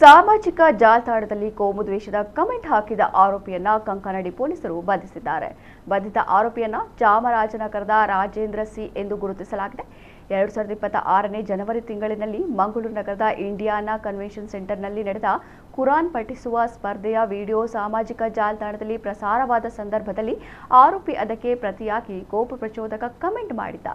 ಸಾಮಾಜಿಕ ಜಾಲತಾಣದಲ್ಲಿ ಕೋಮು ದ್ವೇಷದ ಕಮೆಂಟ್ ಹಾಕಿದ ಆರೋಪಿಯನ್ನ ಕಂಕನಾಡಿ ಪೊಲೀಸರು ಬಂಧಿಸಿದ್ದಾರೆ. ಬಂಧಿತ ಆರೋಪಿಯನ್ನ ಚಾಮರಾಜನಗರದ ರಾಜೇಂದ್ರ ಸಿ ಎಂದು ಗುರುತಿಸಲಾಗಿದೆ. 2026ನೇ ಜನವರಿ ತಿಂಗಳಿನಲ್ಲಿ ಮಂಗಳೂರು ನಗರದ ಇಂಡಿಯಾನಾ ಕನ್ವೆನ್ಷನ್ ಸೆಂಟರ್ನಲ್ಲಿ ನಡೆದ ಕುರಾನ್ ಪಠಿಸುವ ಸ್ಪರ್ಧೆಯ ವಿಡಿಯೋ ಸಾಮಾಜಿಕ ಜಾಲತಾಣದಲ್ಲಿ ಪ್ರಸಾರವಾದ ಸಂದರ್ಭದಲ್ಲಿ ಆರೋಪಿ ಅದಕ್ಕೆ ಪ್ರತಿಯಾಗಿ ಕೋಪ ಪ್ರಚೋದಕ ಕಮೆಂಟ್ ಮಾಡಿದ್ದ.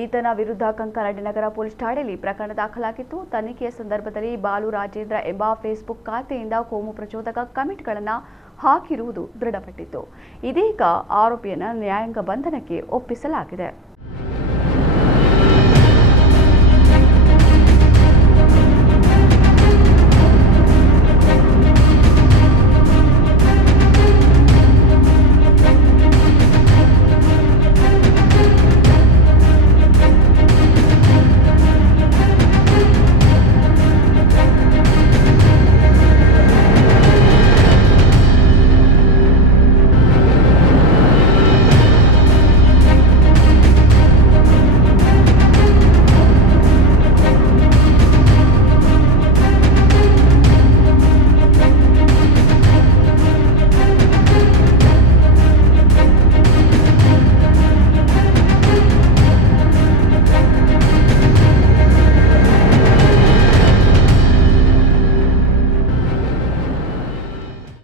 ಈತನ ವಿರುದ್ಧ ಕಂಕನಾಡಿ ನಗರ ಪೊಲೀಸ್ ಠಾಣೆಯಲ್ಲಿ ಪ್ರಕರಣ ದಾಖಲಾಗಿತ್ತು. ತನಿಖೆಯ ಸಂದರ್ಭದಲ್ಲಿ ಬಾಲು ರಾಜೇಂದ್ರ ಎಂಬ ಫೇಸ್ಬುಕ್ ಖಾತೆಯಿಂದ ಕೋಮು ಪ್ರಚೋದಕ ಕಮೆಂಟ್ಗಳನ್ನು ಹಾಕಿರುವುದು ದೃಢಪಟ್ಟಿತ್ತು. ಇದೀಗ ಆರೋಪಿಯನ್ನು ನ್ಯಾಯಾಂಗ ಬಂಧನಕ್ಕೆ ಒಪ್ಪಿಸಲಾಗಿದೆ.